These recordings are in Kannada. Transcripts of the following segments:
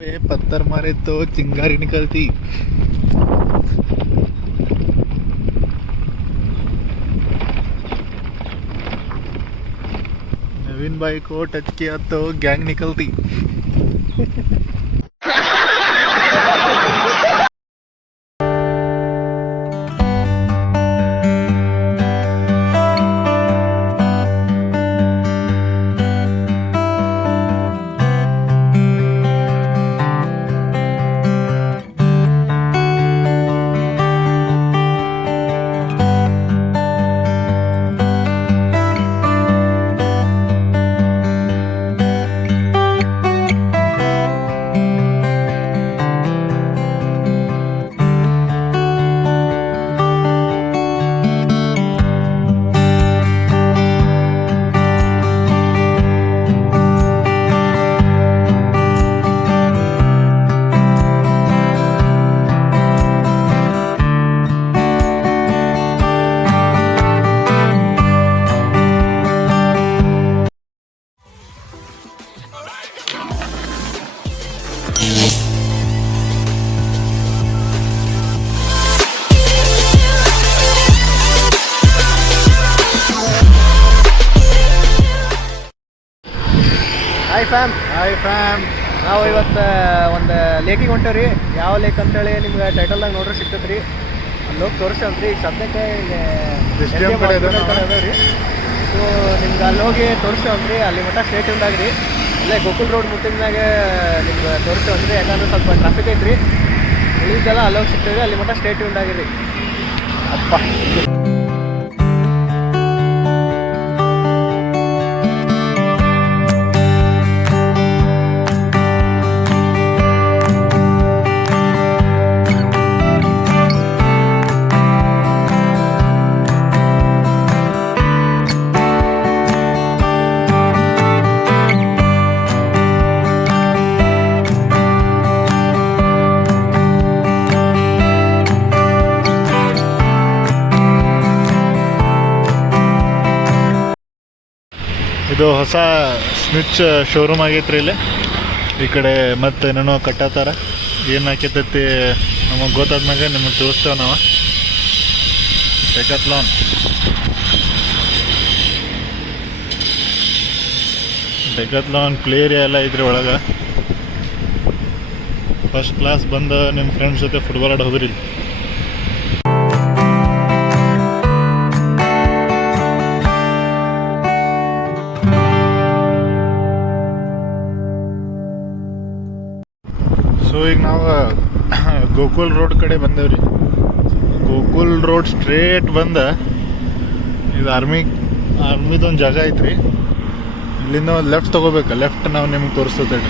पत्थर मारे तो चिंगारी निकलती। नवीन भाई को टच किया तो गैंग निकलती। ಹಾಯ್ ಫ್ಯಾಮ್ ನಾವು ಇವತ್ತು ಒಂದು ಲೇಕಿಗೆ ಹೊಂಟೇವ್ರಿ. ಯಾವ ಲೇಕ್ ಅಂತೇಳಿ ನಿಮ್ಗೆ ಟೈಟಲ್ದಾಗ ನೋಡ್ರಿ ಸಿಗ್ತೈತೆ ರೀ. ಅಲ್ಲಿ ಹೋಗಿ ತೋರಿಸ್ತೇವೆ ಈಗ ಸದ್ಯಕ್ಕೆ ಅದಾವೆ ರೀ. ಸೊ ನಿಮ್ಗೆ ಅಲ್ಲಿ ಹೋಗಿ ತೋರಿಸ್ತೇವೆ ಅಲ್ಲಿ ಮಟ್ಟ ಸ್ಟೇಟ್ ಉಂಡಾಗ್ರಿ. ಅಲ್ಲೇ ಗೋಕುಲ್ ರೋಡ್ ಮುಟ್ಟಿದ್ಮ್ಯಾಗ ನಿಮ್ಗೆ ತೋರಿಸ್ತೇವೆ ಯಾಕಂದ್ರೆ ಸ್ವಲ್ಪ ಟ್ರಾಫಿಕ್ ಐತ್ರಿ. ಉಳಿದೆಲ್ಲ ಅಲ್ಲಿ ಹೋಗಿ ಸಿಗ್ತೇವೆ, ಅಲ್ಲಿ ಮಟ್ಟ ಸ್ಟೇಟ್ ಉಂಡಾಗಿರಿ ಅಪ್ಪ. ಇದು ಹೊಸ ಸ್ವಿಚ್ ಶೋರೂಮ್ ಆಗೈತ್ರಿ ಇಲ್ಲಿ. ಈ ಕಡೆ ಮತ್ತೆ ಏನೇನೋ ಕಟ್ಟತ್ತಾರ. ಏನು ಹಾಕೈತೈತಿ ನಮಗೆ ಗೊತ್ತಾದ್ಮ್ಯಾಗ ನಿಮಗೆ ತೋರಿಸ್ತೇವೆ ನಾವು. ಡೆಕತ್ಲಾನ್ ಪ್ಲೇ ಏರಿಯಾ ಎಲ್ಲ ಐತ್ರಿ ಒಳಗೆ. ಫಸ್ಟ್ ಕ್ಲಾಸ್ ಬಂದು ನಿಮ್ಮ ಫ್ರೆಂಡ್ಸ್ ಜೊತೆ ಫುಟ್ಬಾಲ್ ಆಡಿ ಹೋಗ್ರಿ. ಸೊ ಈಗ ನಾವು ಗೋಕುಲ್ ರೋಡ್ ಕಡೆ ಬಂದೇವ್ರಿ. ಗೋಕುಲ್ ರೋಡ್ ಸ್ಟ್ರೇಟ್ ಬಂದ ಇದು ಆರ್ಮಿದೊಂದು ಜಾಗ ಐತ್ರಿ. ಇಲ್ಲಿಂದ ಒಂದು ಲೆಫ್ಟ್ ತೊಗೋಬೇಕು. ಲೆಫ್ಟ್ ನಾವು ನಿಮ್ಗೆ ತೋರಿಸ್ತೇವೆ.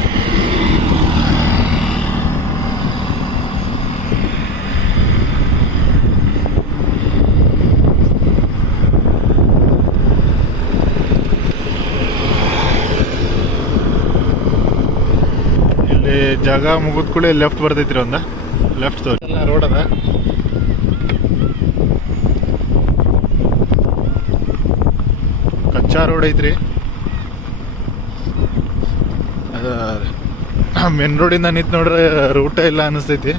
ಜಾಗ ಮುಗಿದ ಕೂಡ ಲೆಫ್ಟ್ ಬರ್ತೈತ್ರಿ. ಒಂದು ಲೆಫ್ಟ್ ತೋರಿ ರೋಡ್ ಅದ. ಕಚ್ಚಾ ರೋಡ್ ಐತ್ರಿ. ಅದ ಮೇನ್ ರೋಡಿಂದ ನಿಂತು ನೋಡ್ರೆ ರೂಟ ಇಲ್ಲ ಅನಿಸ್ತೈತಿ.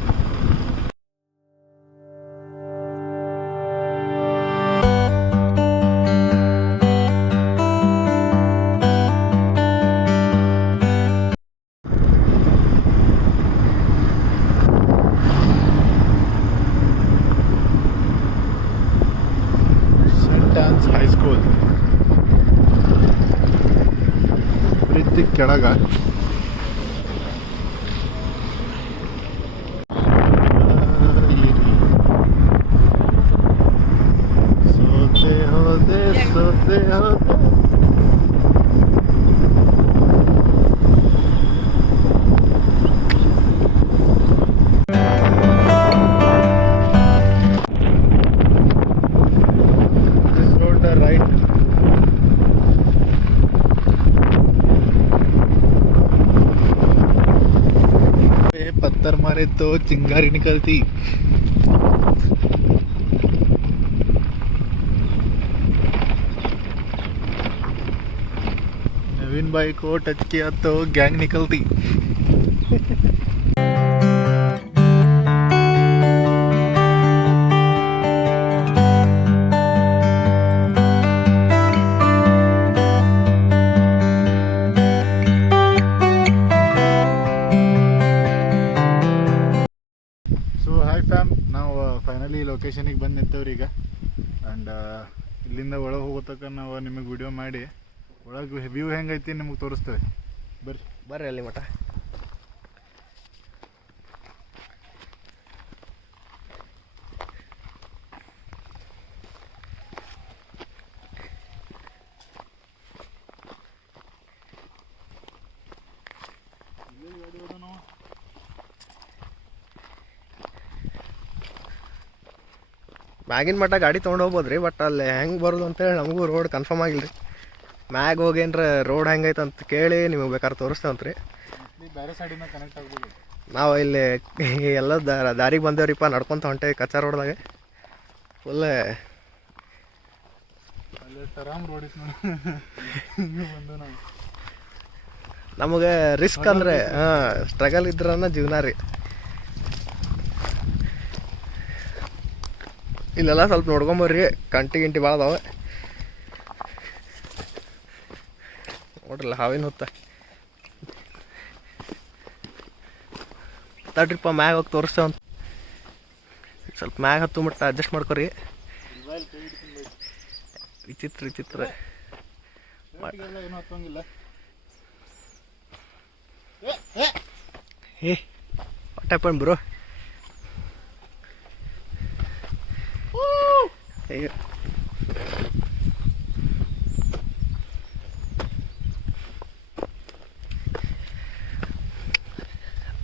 ಹೈಸ್ಕೂಲ್ ಬ್ರಿಡ್ಜ್ ಕೆಳಗ ಸೋತೆ ಹೋದೆ. पत्थर मारे तो चिंगारी निकलती। नवीन भाई को टच किया तो गैंग निकलती। ಫೈನಲಿ ಲೊಕೇಶನಿಗೆ ಬಂದು ನಿಂತವ್ರಿ ಈಗ. ಆ್ಯಂಡ್ ಇಲ್ಲಿಂದ ಒಳಗೆ ಹೋಗೋತಕ್ಕ ನಾವು ನಿಮಗೆ ವಿಡಿಯೋ ಮಾಡಿ ಒಳಗೆ ವ್ಯೂ ಹೆಂಗೈತಿ ನಿಮಗೆ ತೋರಿಸ್ತೇವೆ. ಬರ್ರಿ ಅಲ್ಲಿ ಮಠ. ಮ್ಯಾಗಿನ ಮಟ್ಟ ಗಾಡಿ ತೊಗೊಂಡು ಹೋಗ್ಬೋದು ರೀ, ಬಟ್ ಅಲ್ಲಿ ಹೆಂಗೆ ಬರೋದು ಅಂತೇಳಿ ನಮಗೂ ರೋಡ್ ಕನ್ಫರ್ಮ್ ಆಗಿಲ್ಲ ರೀ. ಮ್ಯಾಗ ಹೋಗೇನ್ರ ರೋಡ್ ಹೆಂಗೈತೆ ಅಂತ ಕೇಳಿ ನಿಮಗೆ ಬೇಕಾದ್ರೆ ತೋರಿಸ್ತೇವಂತ ರೀ. ಬೇರೆ ಸೈಡಿಂದ ಕನೆಕ್ಟ್ ಆಗ್ಬೋದು. ನಾವು ಇಲ್ಲಿ ಎಲ್ಲ ದಾರಿಗೆ ಬಂದೇವ್ರಿಪ್ಪ, ನಡ್ಕೊತ ಹೊಂಟೇವಿ ಕಚ್ಚಾ ರೋಡ್ದಾಗ. ಫುಲ್ ನಮಗೆ ರಿಸ್ಕ್ ಅಂದರೆ ಸ್ಟ್ರಗಲ್ ಇದ್ರನ್ನ ಜೀವನ ರೀ. ಇಲ್ಲೆಲ್ಲ ಸ್ವಲ್ಪ ನೋಡ್ಕೊಂಬರ್ರಿ, ಗಿಂಟಿ ಭಾಳ ಅದಾವೆ ನೋಡ್ರಲ್ಲ, ಹಾವಿನ ಹೊತ್ತ. ತಡ್ರಿಪ್ಪ ಮ್ಯಾಗ ಹೋಗಿ ತೋರಿಸ್ತೇವಂತ. ಸ್ವಲ್ಪ ಮ್ಯಾಗ ಹತ್ತು ಮಟ್ಟ ಅಡ್ಜಸ್ಟ್ ಮಾಡ್ಕೊರಿ. ವಿಚಿತ್ರ ಏ ವಾಟ್ ಹ್ಯಾಪನ್ ಬ್ರೋ? ಅಯ್ಯೋ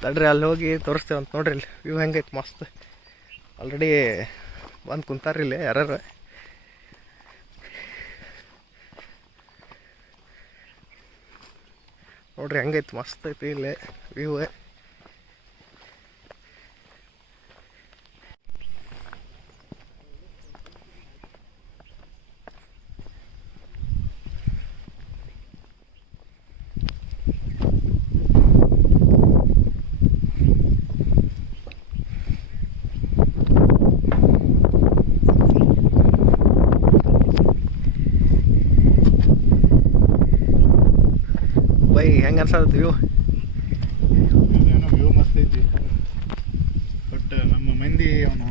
ತಡ್ರಿ, ಅಲ್ಲಿ ಹೋಗಿ ತೋರಿಸ್ತೇವಂತ. ನೋಡ್ರಿ ಇಲ್ಲಿ ವ್ಯೂ ಹೆಂಗೈತೆ ಮಸ್ತ್. ಆಲ್ರೆಡಿ ಬಂದು ಕುಂತಾರ್ರಿ ಇಲ್ಲಿ ಯಾರು. ನೋಡ್ರಿ ಹೆಂಗೈತೆ ಮಸ್ತ್ ಐತಿ ಇಲ್ಲಿ ವ್ಯೂ. ಬೈ ಹೆಂಗೆ ಅನ್ಸತ್ತೆ ವ್ಯೂ? ವ್ಯೂ ಮಸ್ತ್ ಐತಿ, ಬಟ್ ನಮ್ಮ ಮಂದಿ ಅವನು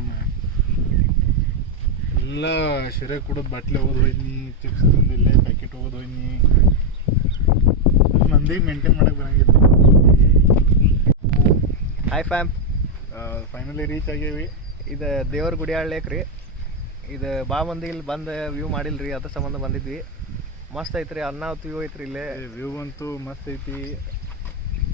ಎಲ್ಲ ಶಿರೆ ಕುಡಿದು ಬಾಟ್ಲೆ ಹೋದ್ ಹೋಯ್ನಿ, ಚಿಪ್ಸ್ ತಿಂದಿಲ್ಲೇ ಪ್ಯಾಕೆಟ್ ಹೋಗೋದು ಹೋಯ್ನಿ. ಮಂದಿಗೆ ಮೇಂಟೈನ್ ಮಾಡಕ್ಕೆ ಬರಂಗಿಲ್ಲ. ಹಾಯ್ ಫ್ಯಾಮ್, ಫೈನಲಿ ರೀಚ್ ಆಗೇವಿ. ಇದು ದೇವ್ರ ಗುಡಿ ಆಡ್ಲೇಕ್ ರೀ. ಇದು ಬಾ ಮಂದಿ ಇಲ್ಲಿ ಬಂದು ವ್ಯೂ ಮಾಡಿಲ್ರಿ, ಅದ್ರ ಸಂಬಂಧ ಬಂದಿದ್ವಿ. ಮಸ್ತ್ ಐತ್ರಿ, ಅನ್ನಾವತ್ತು ವ್ಯೂ ಐತ್ರಿ ಇಲ್ಲೇ. ವ್ಯೂ ಅಂತೂ ಮಸ್ತ್ ಐತಿ.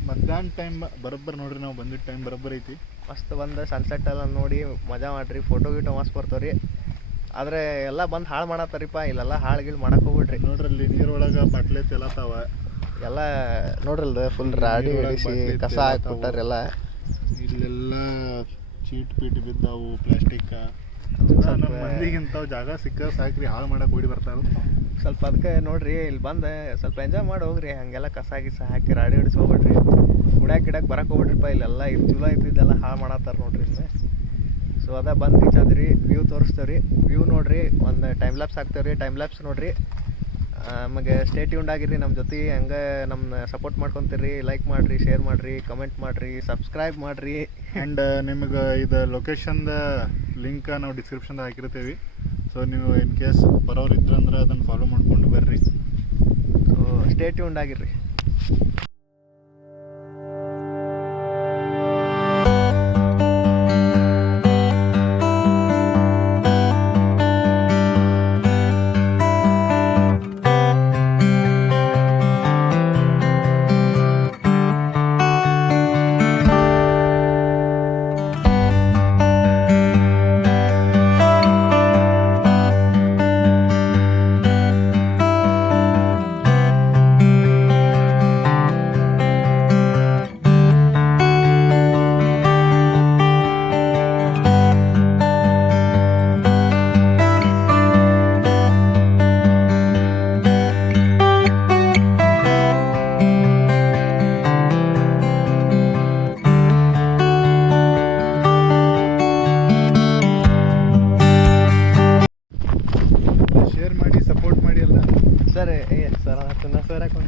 ಮಧ್ಯಾಹ್ನ ಟೈಮ್ ಬರೋಬ್ಬರ ನೋಡ್ರಿ, ನಾವು ಬಂದಿದ್ದ ಟೈಮ್ ಬರೋಬ್ಬರ ಐತಿ. ಮಸ್ತ್ ಬಂದು ಸನ್ಸೆಟ್ ಎಲ್ಲ ನೋಡಿ ಮಜಾ ಮಾಡಿರಿ. ಫೋಟೋ ಗೀಟೋ ಮಸ್ತ್ ಬರ್ತಾವ್ರಿ. ಆದರೆ ಎಲ್ಲ ಬಂದು ಹಾಳು ಮಾಡತ್ತಾರಿಪ್ಪ, ಇಲ್ಲೆಲ್ಲ ಹಾಳು ಗೀಳು ಮಾಡಕ್ಕೆ ಹೋಗ್ಬಿಡ್ರಿ. ನೋಡ್ರಲ್ಲಿ ನೀರೊಳಗೆ ಬಾಟ್ಲೆ ತೆಲತಾವ ಎಲ್ಲ ನೋಡ್ರಲ್ರಿ, ಫುಲ್ ರಾಡಿ ಹಿಡಿಸಿ ಕಸ ಹಾಕ್ಬಿಟ್ಟಾರ ಎಲ್ಲ. ಇಲ್ಲೆಲ್ಲ ಚೀಟ್ ಪೀಟ್ ಬಿದ್ದಾವು, ಪ್ಲಾಸ್ಟಿಕ್. ನಮ್ಮ ಮಂದಿಗೆ ಇಂಥವು ಜಾಗ ಸಿಕ್ಕ ಸಾಕ್ರಿ, ಹಾಳು ಮಾಡಕ್ಕೆ ಓಡಿ ಬರ್ತಾವೆ. ಸ್ವಲ್ಪ ಅದಕ್ಕೆ ನೋಡ್ರಿ, ಇಲ್ಲಿ ಬಂದು ಸ್ವಲ್ಪ ಎಂಜಾಯ್ ಮಾಡಿ ಹೋಗ್ರಿ. ಹಂಗೆಲ್ಲ ಕಸ ಗಿಸ ಹಾಕಿ ರಾಡಿ ಹಿಡಿಸಿ ಹೋಗ್ಬಿಡ್ರಿ. ಗಿಡಕ್ಕೆ ಬರಕ್ಕೆ ಹೋಗ್ಬಿಡ್ರಿಪ್ಪ. ಇಲ್ಲೆಲ್ಲ ಇದು ಚಲೋ ಇದ್ದಿದ್ದೆಲ್ಲ ಹಾಳು ಮಾಡತ್ತಾರ ನೋಡ್ರಿ ಇಲ್ಲಿ. ಸೊ ಅದ ಬಂದು ರೀಚ್ ಆದ್ರಿ, ವ್ಯೂ ತೋರಿಸ್ತೇವ್ರಿ. ವ್ಯೂ ನೋಡ್ರಿ, ಒಂದು ಟೈಮ್ ಲ್ಯಾಪ್ಸ್ ಹಾಕ್ತೇವ್ರಿ. ಟೈಮ್ ಲ್ಯಾಪ್ಸ್ ನೋಡ್ರಿ. ನಮಗೆ ಸ್ಟೇ ಟ್ಯೂನ್ಡ್ ಆಗಿರಿ, ನಮ್ಮ ಜೊತೆ ಹಂಗೆ ನಮ್ಮನ್ನ ಸಪೋರ್ಟ್ ಮಾಡ್ಕೊತೀರಿ. ಲೈಕ್ ಮಾಡಿರಿ, ಶೇರ್ ಮಾಡಿರಿ, ಕಮೆಂಟ್ ಮಾಡಿರಿ, ಸಬ್ಸ್ಕ್ರೈಬ್ ಮಾಡಿರಿ. ಆ್ಯಂಡ್ ನಿಮಗೆ ಇದು ಲೊಕೇಶನ್ದ ಲಿಂಕ್ ನಾವು ಡಿಸ್ಕ್ರಿಪ್ಷನ್ದಾಗ ಹಾಕಿರ್ತೀವಿ. ಸೊ ನೀವು ಇನ್ ಕೇಸ್ ಬರೋರು ಇದ್ರಂದ್ರೆ ಅದನ್ನು ಫಾಲೋ ಮಾಡ್ಕೊಂಡು ಬರ್ರಿ. ಸೊ ಸ್ಟೇ ಟ್ಯೂನ್ಡ್ ಆಗಿರ್ರಿ.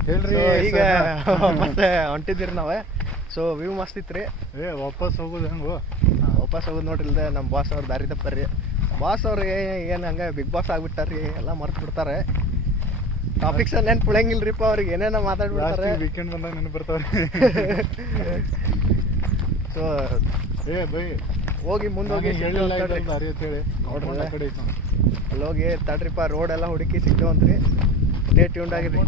ಹೇಳ್ರಿ ಈಗ ಮತ್ತೆ ಹೊಂಟಿದ್ದೀರಿ ನಾವು. ಸೊ ವ್ಯೂ ಮಸ್ತ್ ಇತ್ತು ರೀ. ವಾಪಸ್ ಹೋಗೋದು ಹೆಂಗೋ? ವಾಪಸ್ ಹೋಗೋದು ನೋಡ್ರಿ ಇಲ್ದೆ ನಮ್ಮ ಬಾಸ್ ಅವ್ರು ದಾರಿ ತಪ್ಪಾರ್ರಿ. ಬಾಸ್ ಅವ್ರು ಏನು ಹಂಗೆ ಬಿಗ್ ಬಾಸ್ ಆಗ್ಬಿಟ್ಟಾರ್ರಿ, ಎಲ್ಲ ಮರ್ತು ಬಿಡ್ತಾರೆ. ಟಾಪಿಕ್ಸ್ ನೆನ್ಪು ಉಳಂಗಿಲ್ರಿಪ್ಪ ಅವ್ರಿಗೆ, ಏನೇನೋ ಮಾತಾಡ್ಬಿಡ್ತಾರೆ. ವೀಕೆಂಡ್ ಬಂದಾಗ ನೆನಪು ಬರ್ತಾವ್ರಿ. ಸೊ ಬೈ ಹೋಗಿ ಮುಂದೆ ಹೋಗಿ ಹೇಳಿಲ್ಲ ದಾರಿ ಅಂತ ಹೇಳಿ ನೋಡ್ರಿ ಆ ಕಡೆ ಐತೆ ನೋಡಿ. ಅಲ್ಲಿ ಹೋಗಿ ತಡ್ರಿಪ್ಪ ರೋಡ್ ಎಲ್ಲ ಹುಡುಕಿ ಸಿಗ್ತೇವಂತ್ರಿ. ಸ್ಟೇ ಟ್ಯೂನ್ಡ್ ಆಗಿರಿ.